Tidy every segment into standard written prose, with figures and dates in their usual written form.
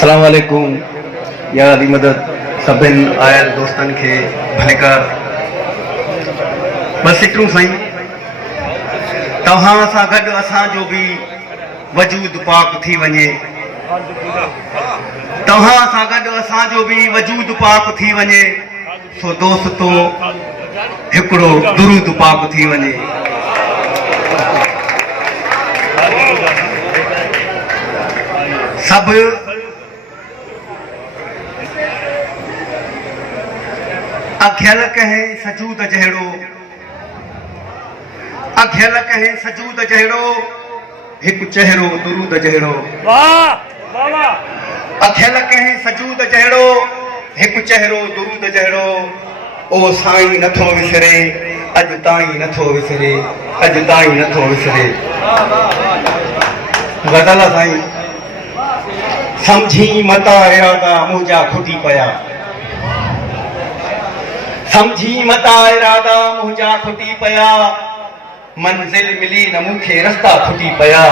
अस्सलाम वालेकुम। या अली मदद सभिन आयल दोस्तन के भलेकार। बस इतरू साईं, तव्हां सां गॾु असांजो बि वजूद पाक थी वञे, तव्हां सां गॾु असांजो बि वजूद पाक थी वञे, सो दोस्तो हिकिड़ो दुरूद पाक थी वञे। सब अघियल कहें सजूद जहिड़ो, अघियल कहें सजूद जहिड़ो, हिकु चेहरो दुरूद जहिड़ो। अघियल कहें सजूद जहिड़ो, हिकु चेहरो दुरूद जहिड़ो। ओ साईं नथो विसरे, अॼु ताईं नथो विसरे, अॼु ताईं नथो विसरे। गज़ल साईं, समझी मता इरादा मुंहिंजा खुटी पिया, समझी मता इरादा मुंहिंजा खुटी पिया, मंजिल मिली न मूंखे रस्ता खुटी पिया।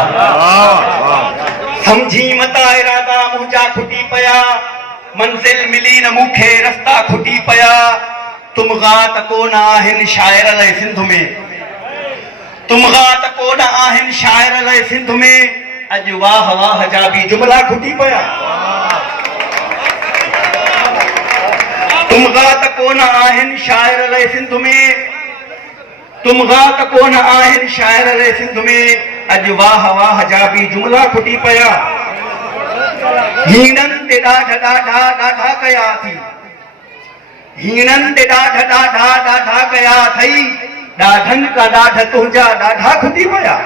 समझी मता इरादा मुंहिंजा खुटी पिया, मंजिल मिली न मूंखे रस्ता खुटी पिया। तुमगा त कोन आहिनि शाइर लाइ सिंध में, तुमगा त कोन आहिनि शाइर लाइ सिंध में, अॼु वाह वाह जा बि जुमला खुटी पिया। तुमगा त कोन आहिनि शाइर लाइ सिंध में, तुमगा त कोन आहिनि शाइर लाइ सिंध में, अॼु वाह वाह जा बि जुमला खुटी पिया। हीणनि ते ॾाढा ॾाढा ॾाढा कया थी, हीणनि ते ॾाढा ॾाढा ॾाढा कया अथई, ॾाढनि का ॾाढ तुंहिंजा ॾाढा खुटी पिया।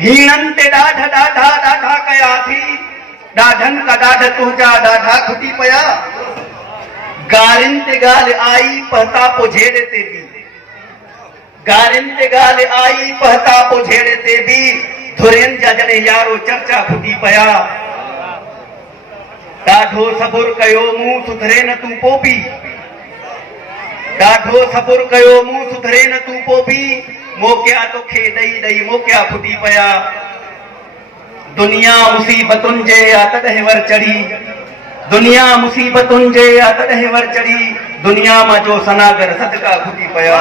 हीणनि ते ॾाढा ॾाढा ॾाढा कया थी, ॾाढनि का ॾाढ तुंहिंजा ॾाढा खुटी पिया। गारिन ते ॻाल्हि आई पहता पो झेड़े ते बि, गारिन ते ॻाल्हि आई पहता पो झेड़े ते बि, धुरियुनि जा जॾहिं यारो चर्चा खुटी पिया। ॾाढो सबुर कयो मूं सुधरे न तूं पोइ बि, ॾाढो सबुर कयो मूं सुधरे न तूं पोइ बि, मोकिया तोखे ॾेई ॾेई मोकिया खुटी पिया। दुनिया मुसीबतुनि जे आ तॾहिं वर चढ़ी, दुनिया मुसीबतुनि जे आ तॾहिं वर चढ़ी, दुनिया मां जो सनागर सदका खुटी पिया।